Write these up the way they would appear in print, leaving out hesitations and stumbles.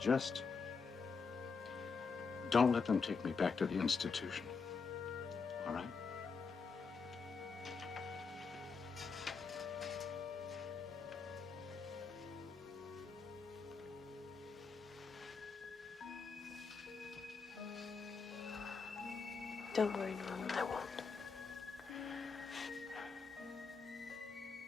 Just don't let them take me back to the institution. All right? Don't worry, Norman, I won't.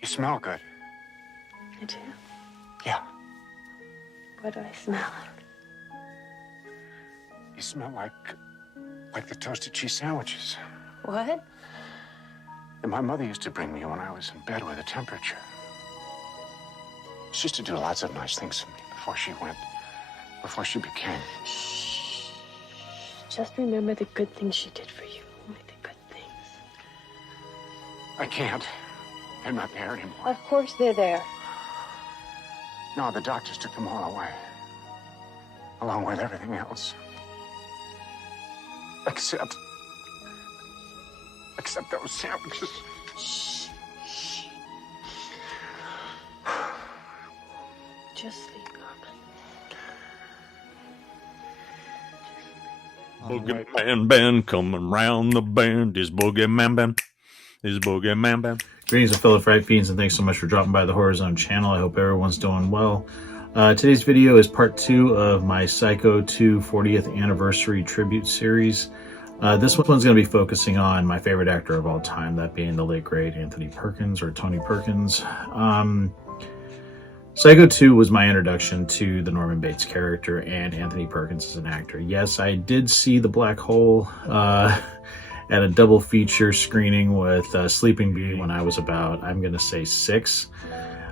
You smell good. I do? Yeah. What do I smell You smell like the toasted cheese sandwiches like? What? that my mother used to bring me when I was in bed with a temperature. She used to do lots of nice things for me before she became. Shh. Just remember the good things she did for you. Only the good things. I can't. They're not there anymore. Of course they're there. No, the doctors took them all away. Along with everything else. Except those sandwiches. Shh. Shh. Just sleep, Norman. Boogeyman band coming round the bend. Is Boogeyman band. Is Boogeyman band. Greetings and fellow fried fiends, and thanks so much for dropping by the Horror Zone channel. I hope everyone's doing well. Today's video is part 2 of my Psycho 2 40th anniversary tribute series. This one's going to be focusing on my favorite actor of all time, that being the late great Anthony Perkins, or Tony Perkins. Psycho 2 was my introduction to the Norman Bates character and Anthony Perkins as an actor. Yes, I did see The Black Hole at a double feature screening with Sleeping Beauty when I was about, I'm going to say 6.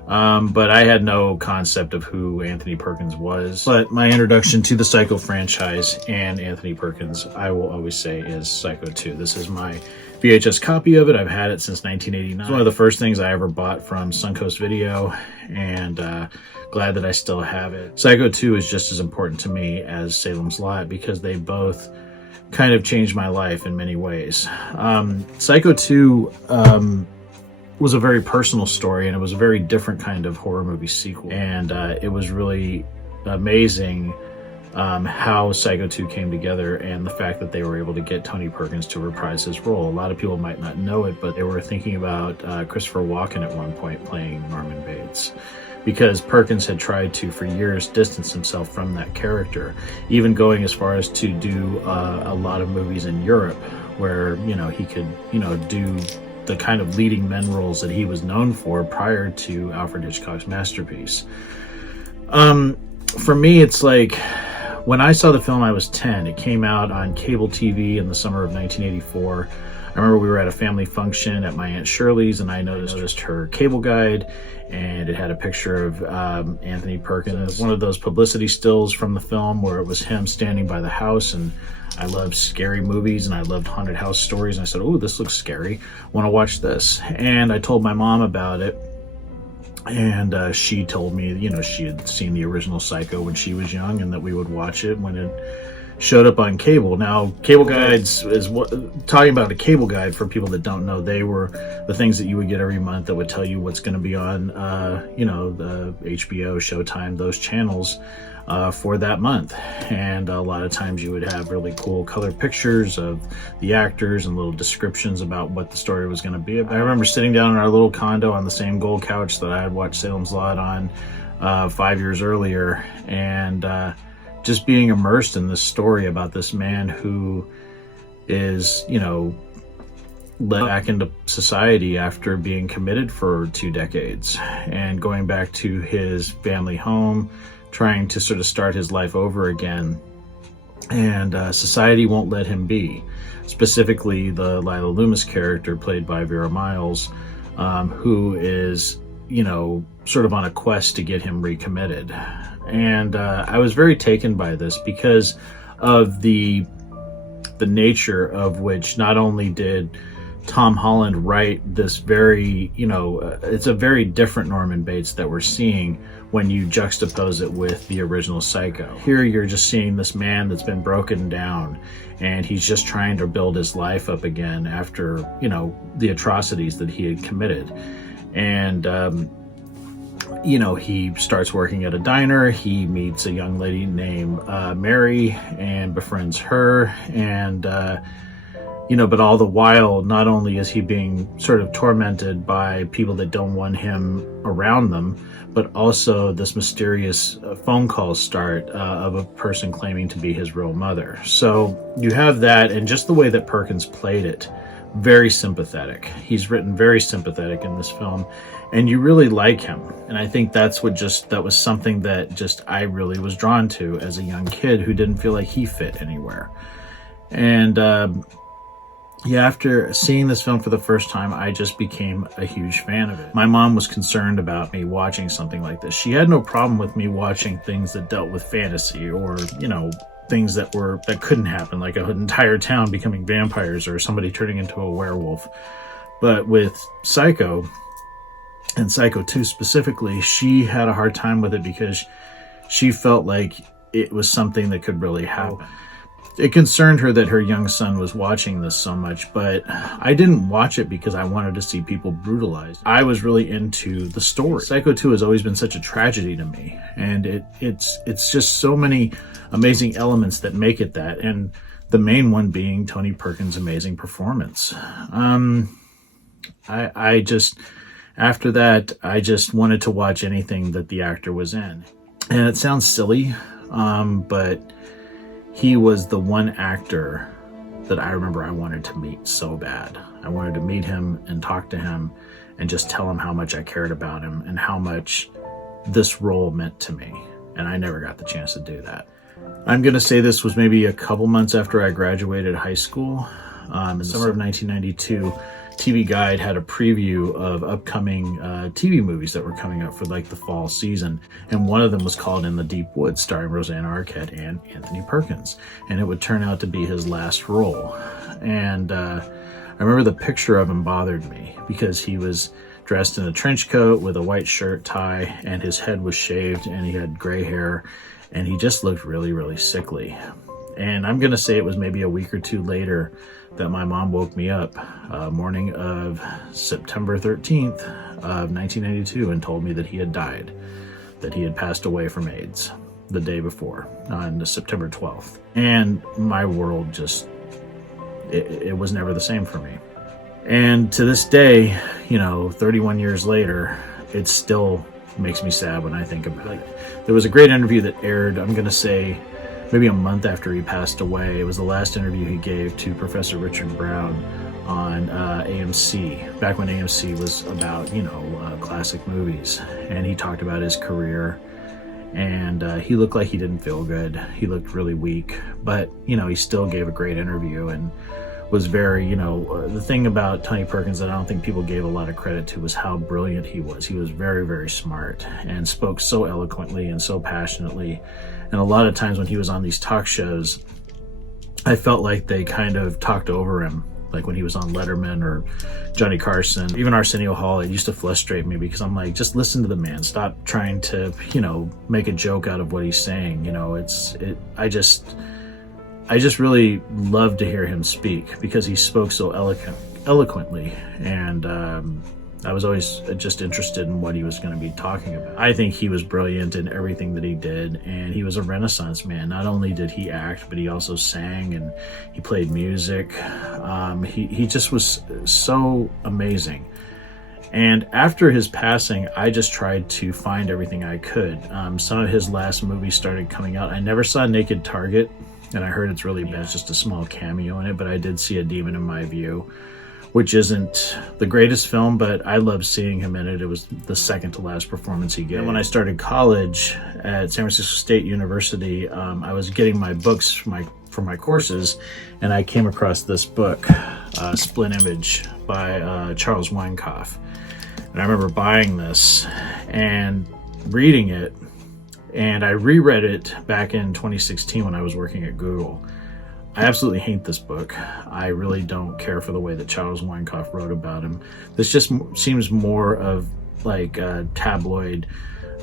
But I had no concept of who Anthony Perkins was. But my introduction to the Psycho franchise and Anthony Perkins, I will always say, is Psycho 2. This is my VHS copy of it. I've had it since 1989. It's one of the first things I ever bought from Suncoast Video, and glad that I still have it. Psycho 2 is just as important to me as Salem's Lot because they both kind of changed my life in many ways. Psycho 2 was a very personal story, and it was a very different kind of horror movie sequel. And it was really amazing how Psycho 2 came together, and the fact that they were able to get Tony Perkins to reprise his role. A lot of people might not know it, but they were thinking about Christopher Walken at one point playing Norman Bates, because Perkins had tried to, for years, distance himself from that character, even going as far as to do a lot of movies in Europe where, he could, do the kind of leading men roles that he was known for prior to Alfred Hitchcock's masterpiece. For me, it's like, when I saw the film, I was 10. It came out on cable TV in the summer of 1984. I remember we were at a family function at my Aunt Shirley's, and I noticed her cable guide, and it had a picture of Anthony Perkins. One of those publicity stills from the film where it was him standing by the house, and I loved scary movies, and I loved haunted house stories, and I said, oh, this looks scary. Want to watch this? And I told my mom about it, and she told me, she had seen the original Psycho when she was young, and that we would watch it when it showed up on cable. Now, cable guides is what, talking about a cable guide for people that don't know, they were the things that you would get every month that would tell you what's going to be on, the HBO, Showtime, those channels for that month. And a lot of times you would have really cool color pictures of the actors and little descriptions about what the story was going to be about. I remember sitting down in our little condo on the same gold couch that I had watched Salem's Lot on 5 years earlier, and just being immersed in this story about this man who is, led back into society after being committed for 2 decades and going back to his family home, trying to sort of start his life over again. And society won't let him be. Specifically, the Lila Loomis character, played by Vera Miles, who is, sort of on a quest to get him recommitted. And I was very taken by this because of the nature of which not only did Tom Holland write this very, it's a very different Norman Bates that we're seeing when you juxtapose it with the original Psycho. Here you're just seeing this man that's been broken down, and he's just trying to build his life up again after, the atrocities that he had committed. And he starts working at a diner. He meets a young lady named Mary and befriends her. And, but all the while, not only is he being sort of tormented by people that don't want him around them, but also this mysterious phone calls start of a person claiming to be his real mother. So you have that, and just the way that Perkins played it, very sympathetic. He's written very sympathetic in this film, and you really like him. And I think that was something that I really was drawn to as a young kid who didn't feel like he fit anywhere. And after seeing this film for the first time, I just became a huge fan of it. My mom was concerned about me watching something like this. She had no problem with me watching things that dealt with fantasy or, things that couldn't happen, like an entire town becoming vampires or somebody turning into a werewolf. But with Psycho, and Psycho 2 specifically, she had a hard time with it because she felt like it was something that could really happen. It concerned her that her young son was watching this so much, but I didn't watch it because I wanted to see people brutalized. I was really into the story. Psycho 2 has always been such a tragedy to me, and it's just so many amazing elements that make it that, and the main one being Tony Perkins' amazing performance. After that, I just wanted to watch anything that the actor was in. And it sounds silly, but he was the one actor that I remember I wanted to meet so bad. I wanted to meet him and talk to him and just tell him how much I cared about him and how much this role meant to me. And I never got the chance to do that. I'm going to say this was maybe a couple months after I graduated high school. In the summer of 1992, TV Guide had a preview of upcoming TV movies that were coming up for the fall season, and one of them was called In the Deep Woods, starring Rosanna Arquette and Anthony Perkins, and it would turn out to be his last role. And I remember the picture of him bothered me because he was dressed in a trench coat with a white shirt, tie, and his head was shaved, and he had gray hair, and he just looked really, really sickly. And I'm going to say it was maybe a week or two later that my mom woke me up morning of September 13th of 1992 and told me that he had died, that he had passed away from AIDS the day before, on September 12th. And my world it was never the same for me. And to this day, 31 years later, it still makes me sad when I think about it. There was a great interview that aired, I'm going to say, maybe a month after he passed away. It was the last interview he gave to Professor Richard Brown on AMC, back when AMC was about, classic movies. And he talked about his career, and he looked like he didn't feel good. He looked really weak, but, he still gave a great interview and was very, the thing about Tony Perkins that I don't think people gave a lot of credit to was how brilliant he was. He was very, very smart and spoke so eloquently and so passionately. And a lot of times when he was on these talk shows, I felt like they kind of talked over him, like when he was on Letterman or Johnny Carson, even Arsenio Hall. It used to frustrate me because I'm like, just listen to the man. Stop trying to, make a joke out of what he's saying. I just really loved to hear him speak because he spoke so eloquently, and I was always just interested in what he was going to be talking about. I think he was brilliant in everything that he did, and he was a Renaissance man. Not only did he act, but he also sang and he played music. He just was so amazing. And after his passing, I just tried to find everything I could. Some of his last movies started coming out. I never saw Naked Target, and I heard it's really bad. It's just a small cameo in it, but I did see A Demon in My View, which isn't the greatest film, but I loved seeing him in it. It was the second to last performance he gave. And when I started college at San Francisco State University, I was getting my books for my courses, and I came across this book, Split Image by Charles Weinkauf. And I remember buying this and reading it, and I reread it back in 2016 when I was working at Google. I absolutely hate this book. I really don't care for the way that Charles Weinkauf wrote about him. This just seems more of like a tabloid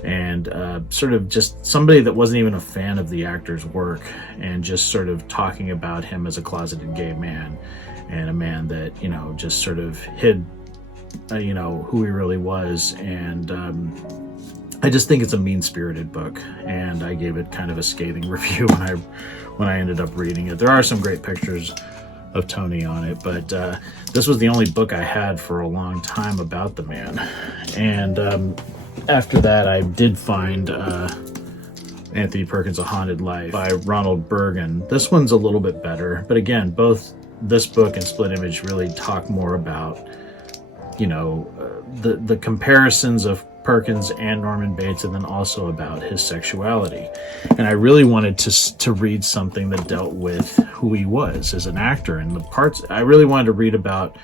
and sort of just somebody that wasn't even a fan of the actor's work and just sort of talking about him as a closeted gay man and a man that, just sort of hid, who he really was. And I just think it's a mean-spirited book, and I gave it kind of a scathing review when I ended up reading it. There are some great pictures of Tony on it, but this was the only book I had for a long time about the man. And after that, I did find Anthony Perkins' A Haunted Life by Ronald Bergen. This one's a little bit better, but again, both this book and Split Image really talk more about, you know, the comparisons of Perkins and Norman Bates, and then also about his sexuality. And I really wanted to read something that dealt with who he was as an actor and the parts. I really wanted to read about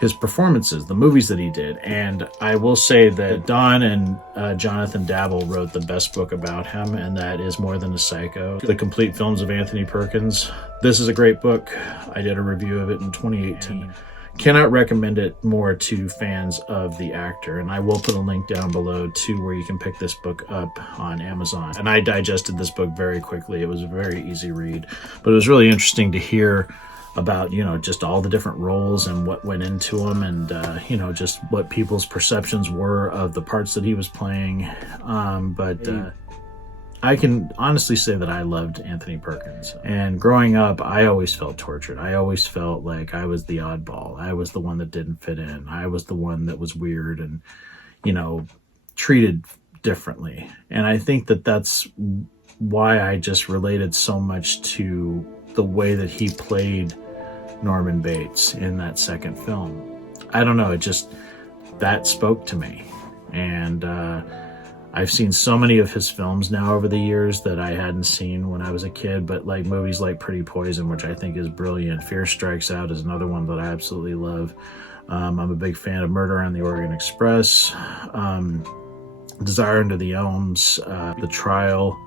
his performances, the movies that he did. And I will say that Don and Jonathan Dabble wrote the best book about him, and that is More Than a Psycho, The Complete Films of Anthony Perkins. This is a great book. I did a review of it in 2018. Cannot recommend it more to fans of the actor, and I will put a link down below to where you can pick this book up on Amazon. And I digested this book very quickly. It was a very easy read, but it was really interesting to hear about, you know, just all the different roles and what went into them, and you know, just what people's perceptions were of the parts that he was playing. I can honestly say that I loved Anthony Perkins. And growing up, I always felt tortured. I always felt like I was the oddball. I was the one that didn't fit in. I was the one that was weird and, you know, treated differently. And I think that that's why I just related so much to the way that he played Norman Bates in that second film. I don't know, that spoke to me. And I've seen so many of his films now over the years that I hadn't seen when I was a kid, but like movies like Pretty Poison, which I think is brilliant. Fear Strikes Out is another one that I absolutely love. I'm a big fan of Murder on the Orient Express, Desire Under the Elms, The Trial.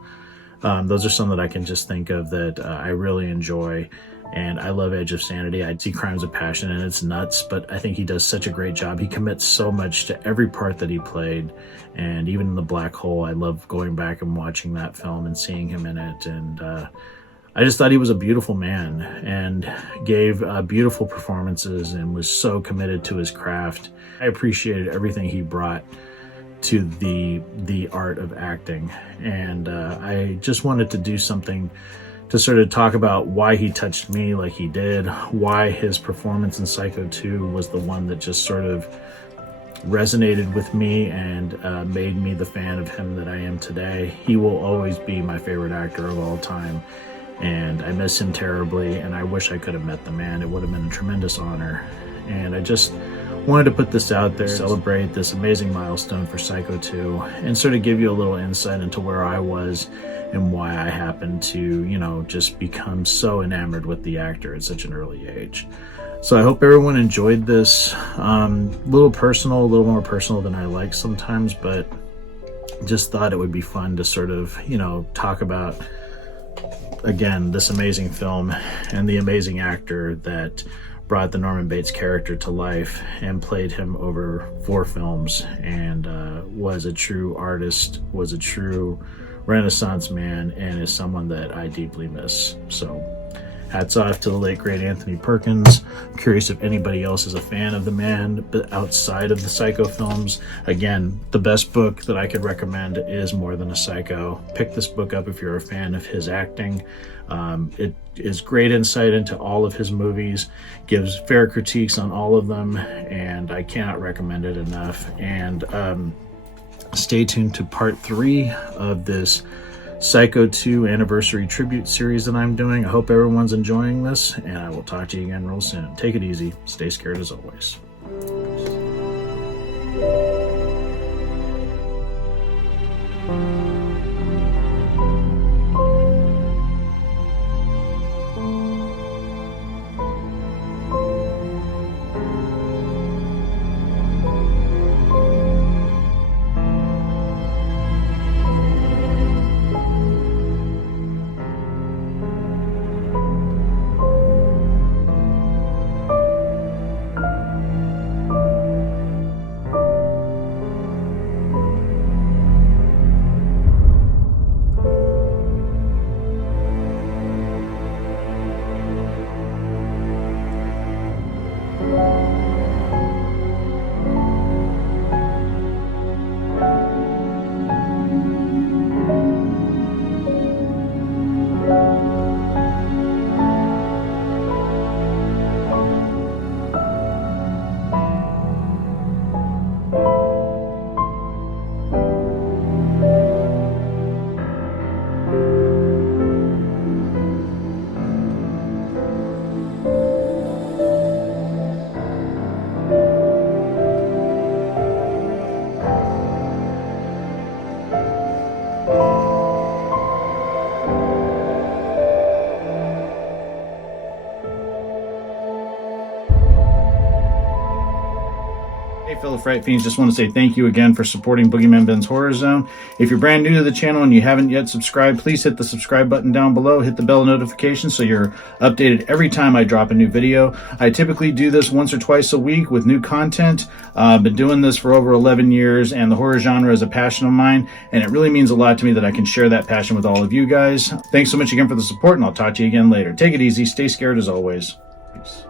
Those are some that I can just think of that I really enjoy. And I love Edge of Sanity. I see Crimes of Passion, and it's nuts, but I think he does such a great job. He commits so much to every part that he played, and even in The Black Hole, I love going back and watching that film and seeing him in it. And I just thought he was a beautiful man and gave beautiful performances and was so committed to his craft. I appreciated everything he brought to the art of acting, and I just wanted to do something to sort of talk about why he touched me like he did, why his performance in Psycho 2 was the one that just sort of resonated with me and made me the fan of him that I am today. He will always be my favorite actor of all time, and I miss him terribly, and I wish I could have met the man. It would have been a tremendous honor. And I just wanted to put this out there, celebrate this amazing milestone for Psycho 2, and sort of give you a little insight into where I was and why I happened to, you know, just become so enamored with the actor at such an early age. So I hope everyone enjoyed this. A little personal, a little more personal than I like sometimes, but just thought it would be fun to sort of, you know, talk about, again, this amazing film and the amazing actor that brought the Norman Bates character to life and played him over 4 films, and was a true artist, was a true Renaissance man, and is someone that I deeply miss. So hats off to the late great Anthony Perkins. I'm curious if anybody else is a fan of the man, but outside of the Psycho films. Again, the best book that I could recommend is More Than a Psycho. Pick this book up if you're a fan of his acting. It is great insight into all of his movies, gives fair critiques on all of them, and I cannot recommend it enough. And stay tuned to part 3 of this Psycho 2 anniversary tribute series that I'm doing. I hope everyone's enjoying this, and I will talk to you again real soon. Take it easy. Stay scared as always. fellow Fright Fiends, just want to say thank you again for supporting Boogeyman Ben's Horror Zone. If you're brand new to the channel and you haven't yet subscribed, please hit the subscribe button down below, hit the bell notification so you're updated every time I drop a new video. I typically do this once or twice a week with new content. I've been doing this for over 11 years, and the horror genre is a passion of mine, and it really means a lot to me that I can share that passion with all of you guys. Thanks so much again for the support, and I'll talk to you again later. Take it easy, stay scared as always. Peace.